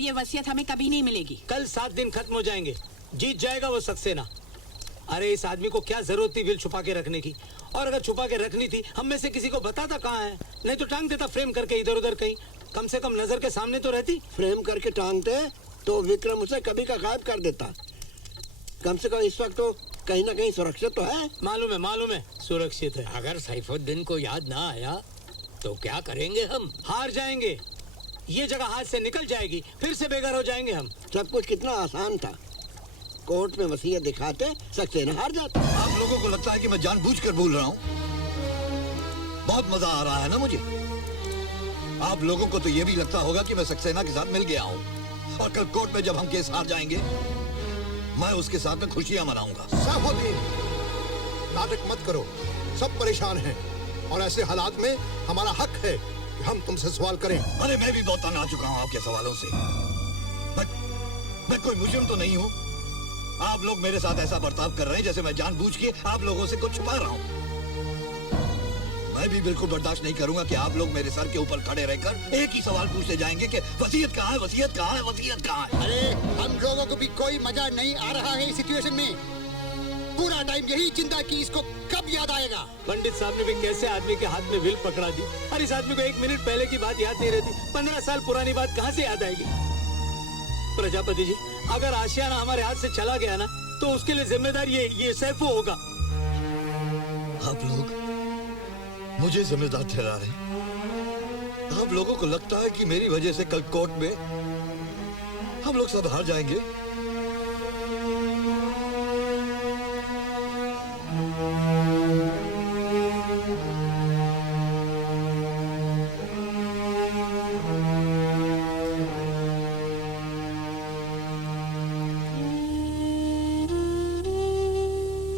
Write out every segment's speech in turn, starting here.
ये वसीयत हमें कभी नहीं मिलेगी। कल 7 दिन खत्म हो जाएंगे, जीत जाएगा वो सक्सेना। अरे इस आदमी को क्या जरूरत थी विल छुपा के रखने की? और अगर छुपा के रखनी थी हम में से किसी को बताता कहाँ है, नहीं तो टांग देता फ्रेम करके इधर उधर कहीं, कम से कम नजर के सामने तो रहती। फ्रेम करके टांगते तो विक्रम उसे कभी का गायब कर देता। कम से कम इस वक्त तो कहीं ना कहीं सुरक्षित तो है। मालूम है सुरक्षित है। अगर सैफुद्दीन को याद ना आया तो क्या करेंगे हम? हार जाएंगे, ये जगह हाथ से निकल जाएगी, फिर से बेघर हो जाएंगे हम। सब कुछ कितना आसान था, कोर्ट में वसीयत दिखाते सक्सेना हार जाता। आप लोगों को लगता है कि मैं जानबूझकर बोल रहा हूँ? बहुत मजा आ रहा है ना मुझे। आप लोगों को तो ये भी लगता होगा कि मैं सक्सेना के साथ मिल गया हूँ, और कल कोर्ट में जब हम केस हार जाएंगे मैं उसके साथ में खुशियां मनाऊंगा। सैफुद्दीन, नाटक मत करो, सब परेशान हैं और ऐसे हालात में हमारा हक है कि हम तुमसे सवाल करें। अरे मैं भी बहुत तंग आ चुका हूँ आपके सवालों से। मैं कोई मुजरिम तो नहीं हूँ। आप लोग मेरे साथ ऐसा बर्ताव कर रहे हैं जैसे मैं जानबूझ के आप लोगों से कुछ छुपा रहा हूँ। मैं भी बिल्कुल बर्दाश्त नहीं करूंगा कि आप लोग मेरे सर के ऊपर खड़े रहकर एक ही सवाल पूछते जाएंगे कि वसीयत कहाँ है, वसीयत कहाँ है, वसीयत कहाँ है। अरे हम लोगों को भी कोई मजा नहीं आ रहा है इस सिचुएशन में। पूरा टाइम यही चिंता कि इसको कब याद आएगा। पंडित साहब ने भी कैसे आदमी के हाथ में विल पकड़ा दी, और इस आदमी को 1 मिनट पहले की बात याद नहीं रहती। 15 साल पुरानी बात कहाँ से याद आएगी? प्रजापति जी, अगर आशियाना हमारे हाथ से चला गया ना तो उसके लिए जिम्मेदार ये सैफू होगा। आप लोग मुझे जिम्मेदार ठहरा रहे। आप लोगों को लगता है कि मेरी वजह से कल कोर्ट में हम लोग सब हार जाएंगे?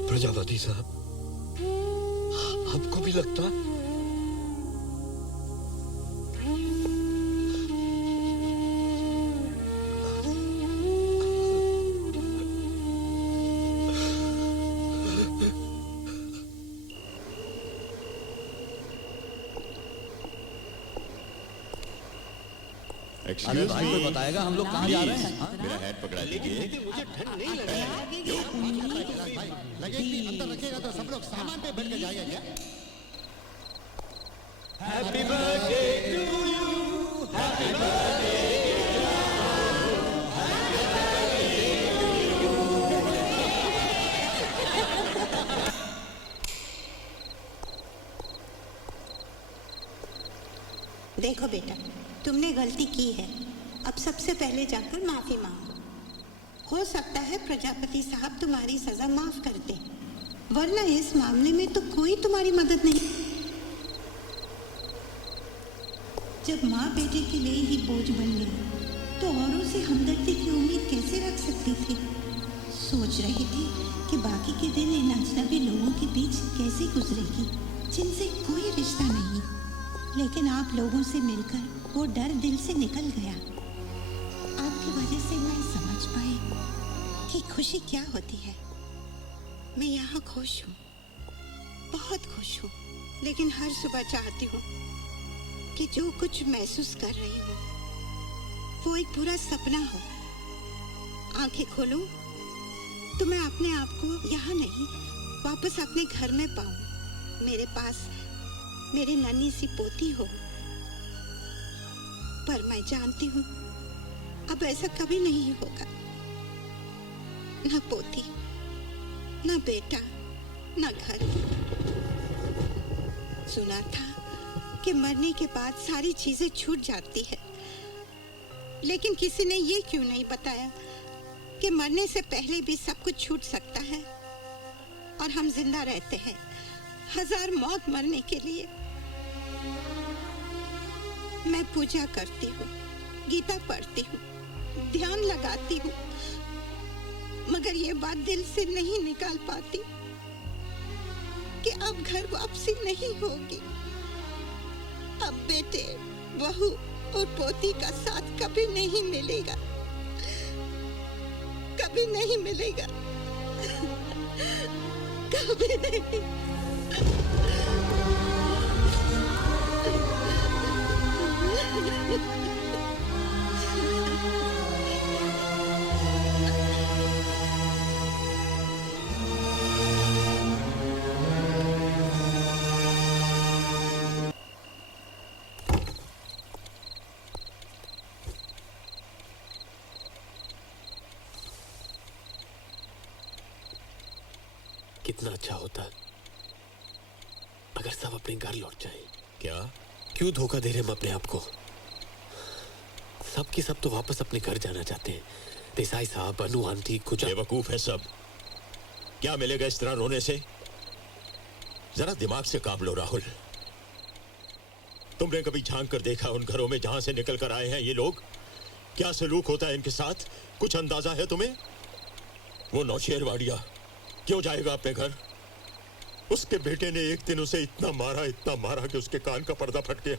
प्रजापति साहब, आपको भी लगता? अरे भाई कोई बताएगा हम लोग कहाँ जा रहे हैं? मेरा हैट पकड़ा लीजिए। मुझे ठंड नहीं लग रही। लगेज अंदर रखेगा तो सब लोग सामान पे बैठ के जाएगा क्या? Happy birthday to you, happy birthday. देखो बेटा, तुमने गलती की है, अब सबसे पहले जाकर माफी मांगो। हो सकता है प्रजापति साहब तुम्हारी सजा माफ कर दे, वरना इस मामले में तो कोई तुम्हारी मदद नहीं। जब माँ बेटे के लिए ही बोझ बन गई तो औरों से हमदर्दी की उम्मीद कैसे रख सकती थी? सोच रही थी कि बाकी के दिन इन अजनबी लोगों के बीच कैसे गुजरेगी जिनसे कोई रिश्ता नहीं, लेकिन आप लोगों से मिलकर वो डर दिल से निकल गया। आपकी वजह से मैं समझ पाई कि खुशी क्या होती है। मैं यहाँ खुश हूँ, बहुत खुश हूँ, लेकिन हर सुबह चाहती हूँ कि जो कुछ महसूस कर रही हूँ वो एक पूरा सपना हो। आंखें खोलूं तो मैं अपने आप को यहाँ नहीं, वापस अपने घर में पाऊँ। मेरे पास मेरी नन्ही सी पोती हो। पर मैं जानती हूँ अब ऐसा कभी नहीं होगा। ना पोती, ना बेटा, ना घर। सुना था कि मरने के बाद सारी चीजें छूट जाती है, लेकिन किसी ने ये क्यों नहीं बताया कि मरने से पहले भी सब कुछ छूट सकता है और हम जिंदा रहते हैं 1000 मौत मरने के लिए। मैं पूजा करती हूँ, गीता पढ़ती हूँ, ध्यान लगाती हूँ, मगर ये बात दिल से नहीं निकाल पाती कि अब घर वापसी नहीं होगी। अब बेटे, बहू और पोती का साथ कभी नहीं मिलेगा, कभी नहीं मिलेगा, कभी नहीं। कितना अच्छा होता अगर सब अपने घर लौट जाएं। क्या? क्यों धोखा दे रहे हम अपने आप को? सब के सब तो वापस अपने घर जाना चाहते हैं। देसाई साहब, अनु आंटी, कुछ बेवकूफ है सब। क्या मिलेगा इस तरह रोने से? जरा दिमाग से काम लो राहुल। तुमने कभी झांक कर देखा उन घरों में जहां से निकल कर आए हैं ये लोग? क्या सलूक होता है इनके साथ? कुछ अंदाजा है तुम्हें? वो नौशेरवाड़िया क्यों जाएगा अपने घर? उसके बेटे ने एक दिन उसे इतना मारा कि उसके कान का पर्दा फट गया,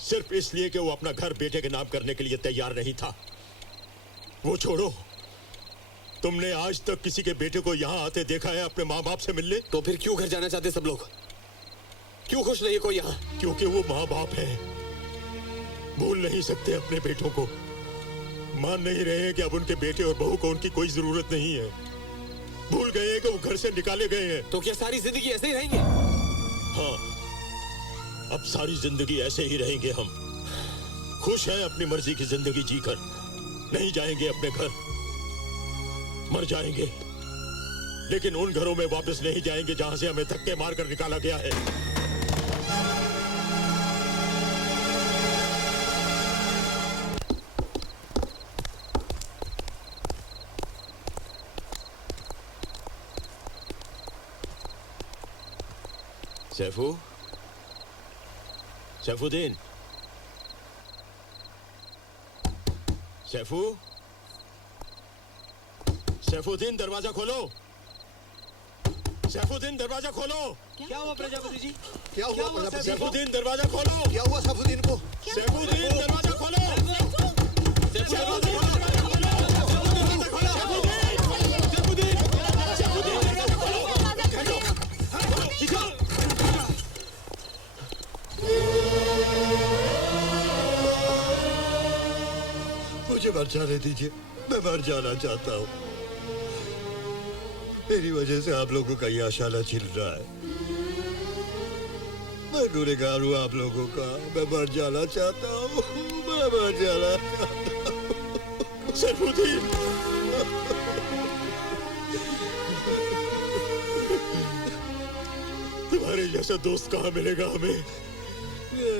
सिर्फ इसलिए कि वो अपना घर बेटे के नाम करने के लिए तैयार नहीं था। वो छोड़ो, तुमने आज तक किसी के बेटे को यहाँ आते देखा है अपने माँ बाप से मिलने? तो फिर क्यों घर जाना चाहते सब लोग? क्यों खुश नहीं कोई यहाँ? क्योंकि वो माँ बाप है, भूल नहीं सकते अपने बेटों को। मान नहीं रहे हैं कि अब उनके बेटे और बहू को उनकी कोई जरूरत नहीं है। भूल गए हैं कि वो घर से निकाले गए हैं। तो क्या सारी जिंदगी ऐसे ही रहेंगे? हाँ, अब सारी जिंदगी ऐसे ही रहेंगे हम। खुश हैं अपनी मर्जी की जिंदगी जीकर, नहीं जाएंगे अपने घर, मर जाएंगे, लेकिन उन घरों में वापस नहीं जाएंगे जहां से हमें धक्के मारकर निकाला गया है। सैफुद्दीन, सैफुद्दीन, दरवाजा खोलो। सैफुद्दीन, दरवाजा खोलो। क्या हुआ प्रजापति जी? क्या हुआ प्रजापति? सैफुद्दीन, दरवाजा खोलो। क्या हुआ सैफुद्दीन को? सैफुद्दीन, दरवाजा खोलो। मुझे मर जाने दीजिए, मैं मर जाना चाहता हूँ। मेरी वजह से आप लोगों का ये आशाना छिल रहा है। मैं गुनहगार हूँ आप लोगों का। मैं मर जाना चाहता हूँ, मैं मर जाना चाहता हूँ। सैफुद्दीन, तुम्हारे जैसा दोस्त कहाँ मिलेगा हमें?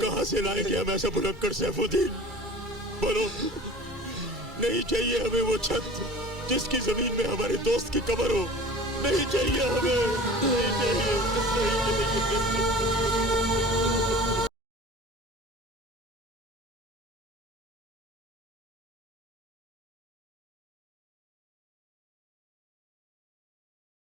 कहाँ से लाएंगे हम ऐसा भुलक्कड़ सैफुद्दीन? बोलो, नहीं चाहिए हमें वो छत जिसकी जमीन में हमारे दोस्त की कब्र हो। नहीं चाहिए हमें, नहीं चाहिए, नहीं चाहिए।